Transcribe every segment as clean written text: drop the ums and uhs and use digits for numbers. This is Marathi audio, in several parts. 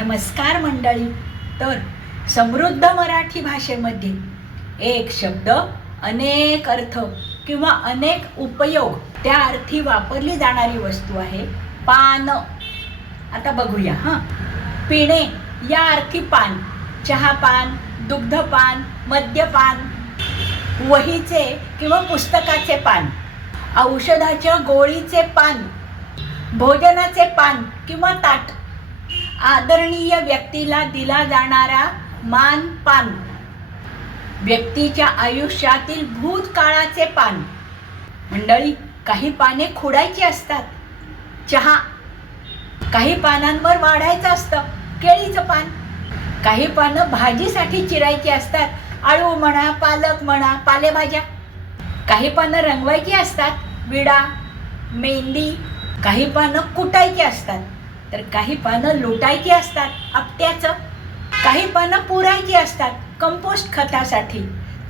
नमस्कार मंडळी. तर समृद्ध मराठी भाषेमध्ये एक शब्द अनेक अर्थ किंवा अनेक उपयोग त्या अर्थी वापरली जाणारी वस्तू आहे पान. आता बघूया. पिणे या अर्थी पान, चहापान, दुग्धपान, मद्यपान, वहीचे किंवा पुस्तकाचे पान, औषधाच्या गोळीचे पान, भोजनाचे पान किंवा ताट, आदरणीय व्यक्तीला दिला जाणारा मानपान, व्यक्तीच्या आयुष्यातील भूतकाळाचे पान. मंडळी, काही पाने खोडायची असतात, चहा. काही पानांवर वाढायचं असतं, केळीचं पान. काही पानं भाजीसाठी चिरायची असतात, आळू म्हणा, पालक म्हणा, पालेभाज्या. काही पानं रंगवायची असतात, विडा, मेहंदी. काही पानं कुटायची असतात, तर काही पानं लुटायची असतात, आपट्याचं. काही पानं पुरायची असतात, कंपोस्ट खतासाठी.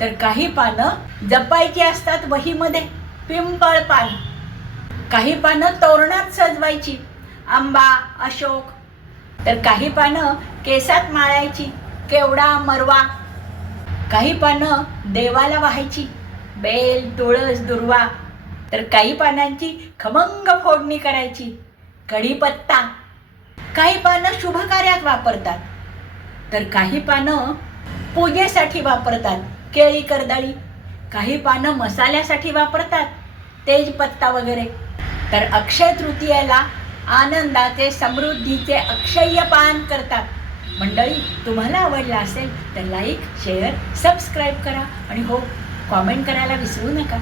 तर काही पानं जपायची असतात वहीमध्ये, पिंपळ पान. काही पानं तोरणात सजवायची, आंबा, अशोक. तर काही पानं केसात माळायची, केवडा, मरवा. काही पानं देवाला वाहायची, बेल, तुळस, दुर्वा. तर काही पानांची खमंग फोडणी करायची, कढीपत्ता. काही पानं शुभ कार्यात वापरतात, तर काही पानं पूजेसाठी वापरतात, केळी, कर्दळी. काही पानं मसाल्यासाठी वापरतात, तेजपत्ता वगैरे. तर अक्षय तृतीयेला आनंदाचे, समृद्धीचे अक्षय्य पान करतात. मंडळी, तुम्हाला आवडला असेल तर लाईक, शेअर, सबस्क्राईब करा आणि हो, कॉमेंट करायला विसरू नका.